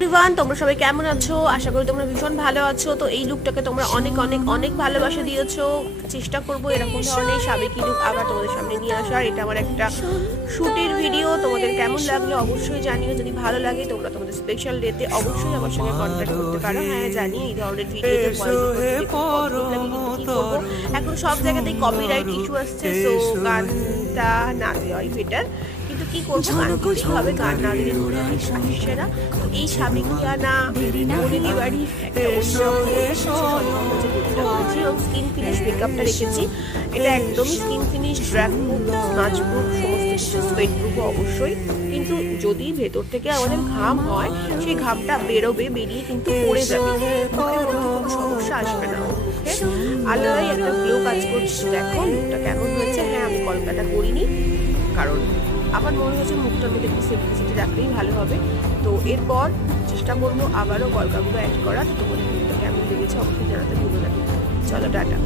Everyone, তোমরা সবাই কেমন আছো? আশা করি তোমরা ভীষণ ভালো আছো। তো এই লুকটাকে তোমরা অনেক অনেক অনেক ভালোবাসা দিয়েছো। চেষ্টা করবো এরকম ধরনের সাবেকি লুক আবার তোমাদের সামনে নিয়ে আসার। এটা আমার একটা শুটের ভিডিও। তোমাদের কেমন লাগলো অবশ্যই জানিও। যদি ভালো লাগে তোমরা তোমাদের স্পেশাল ডেতে অবশ্যই আমার সঙ্গে কন্ট্যাক্ট করতে পারো। হ্যাঁ জানি এই ধরনের ভিডিওতে এখন সব জায়গাতেই কপিরাইট ইস্যু আসছে, সো গানটা না দেওয়াই বেটার। কিন্তু কি করবো, গান দিতেই হবে, গান না দিলে আসছে না। তো এই সাবেকিয়ানা বনেদি বাড়ির একটা স্কিন ফিনিশ মেকআপটা রেখেছি। এটা একদমই skin finish, drag proof, smudge proof, সমস্ত কিছু, সোয়েট প্রুফ অবশ্যই। কিন্তু যদি ভেতর থেকে আমাদের ঘাম হয়, সেই ঘামটা বেরোবে, বেরিয়ে কিন্তু পড়ে যাবে, মুখের মধ্যে কোনো সমস্যা আসবে না। মুখে আলাদাই একটা গ্লো কাজ করছে। দেখো মুখটা কেমন হয়েছে। হ্যাঁ আমি কলকাতা করিনি, কারণ আমার মনে হয়েছে মুখটার মধ্যে একটু সিম্পলিসিটি রাখলেই ভালো হবে। তো এরপর চেষ্টা করবো আবারও কলকাগুলো অ্যাড করার। তোমাদের মুখটা কেমন লেগেছে অবশ্যই জানাতে ভুলো না। চলো টাটা।